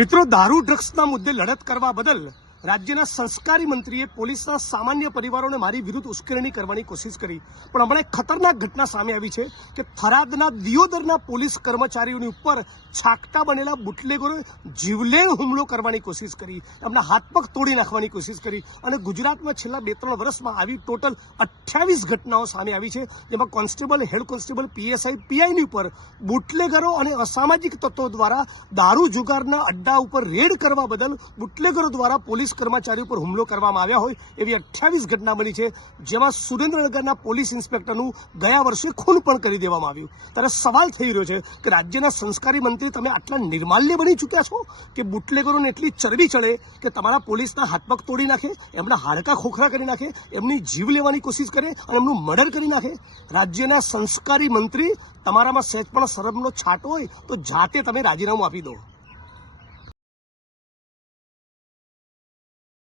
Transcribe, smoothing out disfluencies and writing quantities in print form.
મિત્રો, દારૂ ડ્રગ્સના મુદ્દે લડત કરવા બદલ રાજ્યના સંસ્કારી મંત્રીએ પોલીસના સામાન્ય પરિવારોને મારી વિરુદ્ધ ઉશ્કેરણી કરવાની કોશિશ કરી, પણ હમણાં એક ખતરનાક ઘટના સામે આવી છે કે થરાદના દિયોદરના પોલીસ કર્મચારીઓની ઉપર છાકટા બનેલા બુટલેગરોએ જીવલેણ હુમલો કરવાની કોશિશ કરી, એમના હાથ પગ તોડી નાખવાની કોશિશ કરી અને ગુજરાતમાં છેલ્લા 2-3 વર્ષમાં આવી ટોટલ 28 ઘટનાઓ સામે આવી છે, જેમાં કોન્સ્ટેબલ, હેડ કોન્સ્ટેબલ, પીએસઆઈ, પીઆઈની ઉપર બુટલેગરો અને અસામાજિક તત્વો દ્વારા દારૂ જુગારના અડ્ડા ઉપર રેડ કરવા બદલ બુટલેગરો દ્વારા પોલીસ કર્મચારીઓ પર હુમલો કરવામાં આવ્યા હોય એવી 28 ઘટના બની છે, જેમાં સુરેન્દ્રનગરના પોલીસ ઇન્સ્પેક્ટરનું ગયા વર્ષે ખૂન પણ કરી દેવામાં આવ્યું। ત્યારે સવાલ થઈ રહ્યો છે કે રાજ્યના સંસ્કારી મંત્રી તમે આટલા નિર્માલ્ય બની ચૂક્યા છો કે બુટલેગરોને એટલી ચરબી ચડે કે તમારા પોલીસના હાથ પગ તોડી નાખે, એમના હાડકા ખોખરા કરી નાખે, એમની જીવ લેવાની કોશિશ કરે અને એમનું મર્ડર કરી નાખે। રાજ્યના સંસ્કારી મંત્રી, તમારામાં સહેજ પણ શરમનો છાંટ હોય તો જાતે તમે રાજીનામું આપી દો।